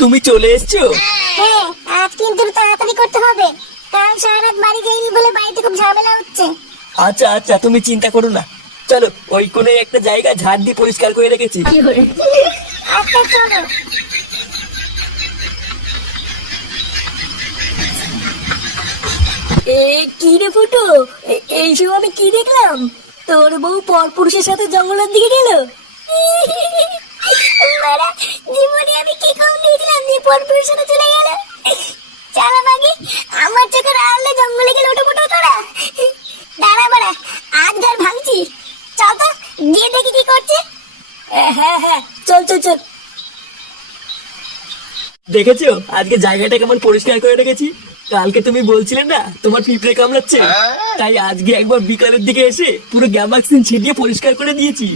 তুমি চলে এসছো? হ্যাঁ, আজ কিন্তু তাড়াতাড়ি করতে হবে। কাল সারা রাত বাড়ি যাইনি বলে বাড়িতে খুব ঝামেলা হচ্ছে। আচ্ছা আচ্ছা, তুমি চিন্তা করো না। চলো, ওই কোণে একটা জায়গা ঝাড় দিয়ে পরিষ্কার করে রেখেছি। আচ্ছা চলো। কি রে ফুটো, এইসব আমি কি দেখলাম? তোর বউ পরপুরুষের সাথে জঙ্গলের দিকে গেল। মারা, জীবনে আমি কি কম দিয়েছিলাম যে পরপুরের সাথে চলে গেল। চালা মাগি, আমার চোখের আড়ালে জঙ্গলে গেলে ওটা মোটো তোরা। দাঁড়া বাড়া, আজ ঘর ভাঙছি। চল তো গিয়ে দেখি কি করছে। হ্যাঁ হ্যাঁ, চল চল চল। দেখেছো আজকে জায়গাটা কেমন পরিষ্কার করে রেখেছি? কালকে তুমি বলছিলে না তোমার পিঁপড়ে কামড়াচ্ছে, তাই আজকে একবার বিকালের দিকে এসে পুরো গ্যামাক্সিন ছিটিয়ে পরিষ্কার করে দিয়েছি।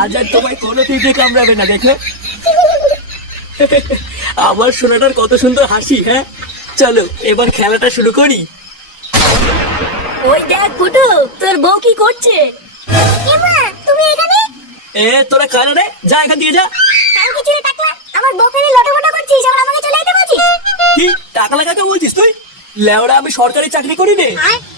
আজ আর তোমায় কোনো পিঁপড়ে কামড়াবে না, দেখো। আমার সোনাটার কত সুন্দর হাসি। হ্যাঁ, চলো এবার খেলাটা শুরু করি। ওই দেখ ফুটো, তোর বউ কি করছে? এমা, তুমি এখানে? তোরা কারা রে? যা এখান দিয়ে যা। কালকে ছেড়ে টাকলা, আমার বউকে নিয়ে লটামটা করছিস, আবার আমাকে চলে যেতে বলছিস। কি টাকলা কাকা বলছিস তুই? লেওড়া, আমি সরকারি চাকরি করি রে।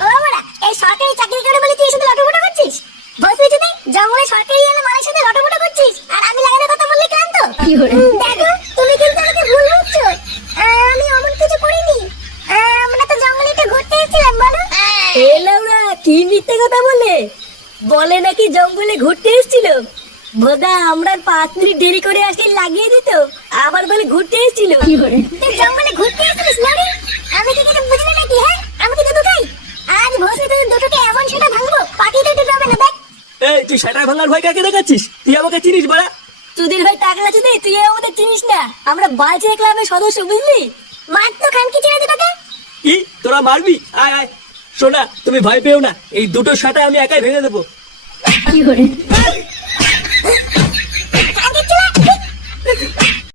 ও বাড়া, এই সরকারি চাকরি করে বলে তুই এর সাথে লটামটা করছিস? বসে যদি জঙ্গলে সরকারি এলে মালের সাথে লটামটা করছিস, আর আমি লাগানোর কথা বললে ক্লান্ত। দেখো, তুমি কিন্তু আমাকে ভুল বুঝছো। আমি অমন কিছু করিনি। আমরা তো জঙ্গলে একটু ঘুরতে এসেছিলাম, বলো। এলাম না, কি মিথ্যে কথা বলে? বলে নাকি জঙ্গলে ঘুরতে এসেছিল। বোধা আমরা 5 মিনিট দেরি করে আসলে লাগিয়ে দিত, আবার বলে ঘুরতে এসেছিল। তুই জঙ্গলে ঘুরতে এসেছিস নরি? আমি কি কিছু বুঝলি নাকি? হ্যাঁ, আমি কি দুটো খাই? আজ ভোসে তুই দুটোকে এমন সেটা ভাঙবো, পাঠিয়ে দুটো হবে না। দেখ, তুই সেটার ভাঙার ভয় কাকে দেখাচ্ছিস? তুই আমাকে চিনিস বাড়া? তোদের ভাই টাকলা চুদি, তুই আমাদের চিনিস না। আমরা বালচিয়া ক্লাবের সদস্য, বুঝলি? মার তো খানকি ছেড়ে দুটোকে। কি তোরা মারবি? আয় আয়। শোনা, তুমি ভয় পেও না, এই দুটো সাটা আমি একাই ভেঙে দেবো।